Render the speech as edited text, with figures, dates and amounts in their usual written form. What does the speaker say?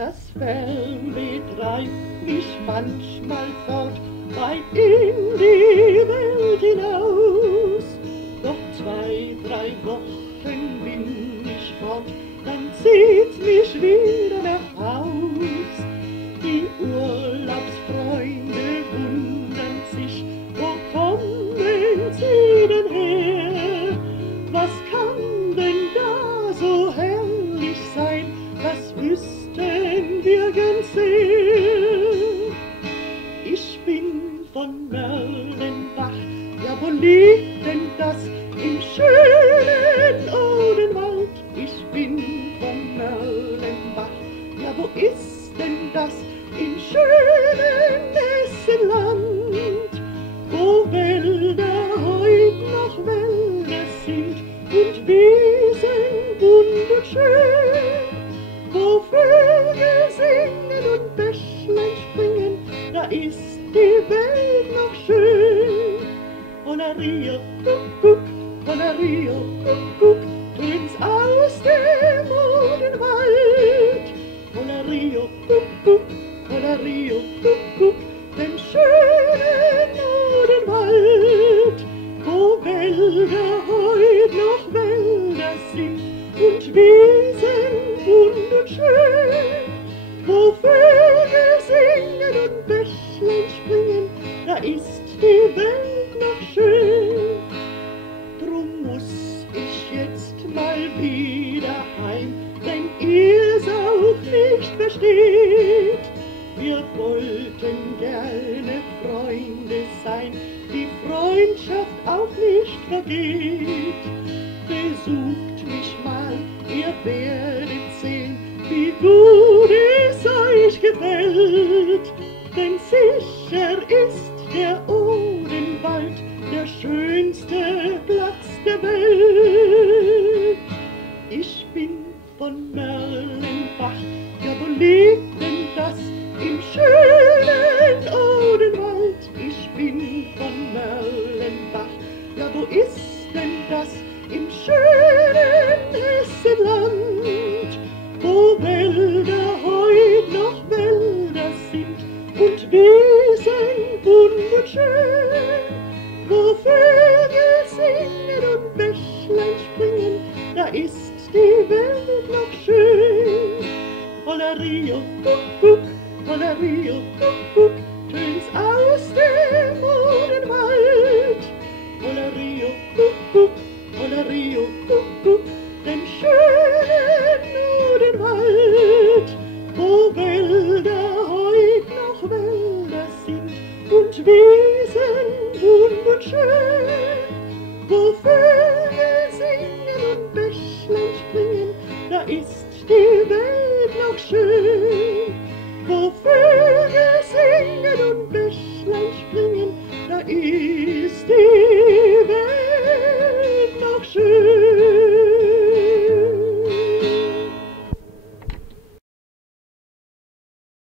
Das Fernweh treibt mich manchmal fort, weit in die Welt hinaus. Doch 2, 3 Wochen bin ich fort, dann zieht's mich wieder nach Haus. Die Urlaubsfreunde wundern sich, wo kommen sie denn her? Was kann denn da so herrlich sein? Das wüssten wir ganz sehr. Ich bin von Merlenbach, ja wo liegt denn das? Im schönen Odenwald. Ich bin von Merlenbach, ja wo ist denn das? Im schönen Hessenland, wo Wälder heut noch Wälder sind und Wiesen wunderschön, wo Vögel singen und Bächlein springen, da ist die Welt noch schön. Hollario, Kuckuck, Hollario, Kuckuck, tönt's aus dem Odenwald. Hollario, Kuckuck, Hollario, Kuckuck, den schönen Odenwald, wo Wälder heut noch Wälder sind und Wiesen wunderschön, wo Vögel singen und Bächlein springen, da ist die Welt noch schön. Drum muss ich jetzt mal wieder heim, wenn ihr's auch nicht versteht. Wir wollten gerne Freunde sein, die Freundschaft auch nicht vergeht. Besucht mich mal, ihr werdet sehen, wie gut es euch gefällt. Denn sicher ist der Odenwald der schönste Platz der Welt. Ich bin von Merlenbach, ja wo liegt denn das? Im schönen Odenwald. Ich bin von Merlenbach, ja wo ist denn das? Im schönen Hessenland, wo Wälder heut noch Wälder sind und Wiesen wunderschön, wo Vögel singen und Bächlein springen, da ist die Welt noch schön. Hollario, Kuckuck, Hollario, Kuckuck, tönt's aus dem Odenwald. Hollario, Kuckuck, Hollario, Kuckuck, den schönen Odenwald, wo Wälder heut noch Wälder sind und Wiesen wunderschön, wo Vögel singen und Bächlein springen, da ist die Welt noch schön. Wo Vögel singen und Bächlein springen, da ist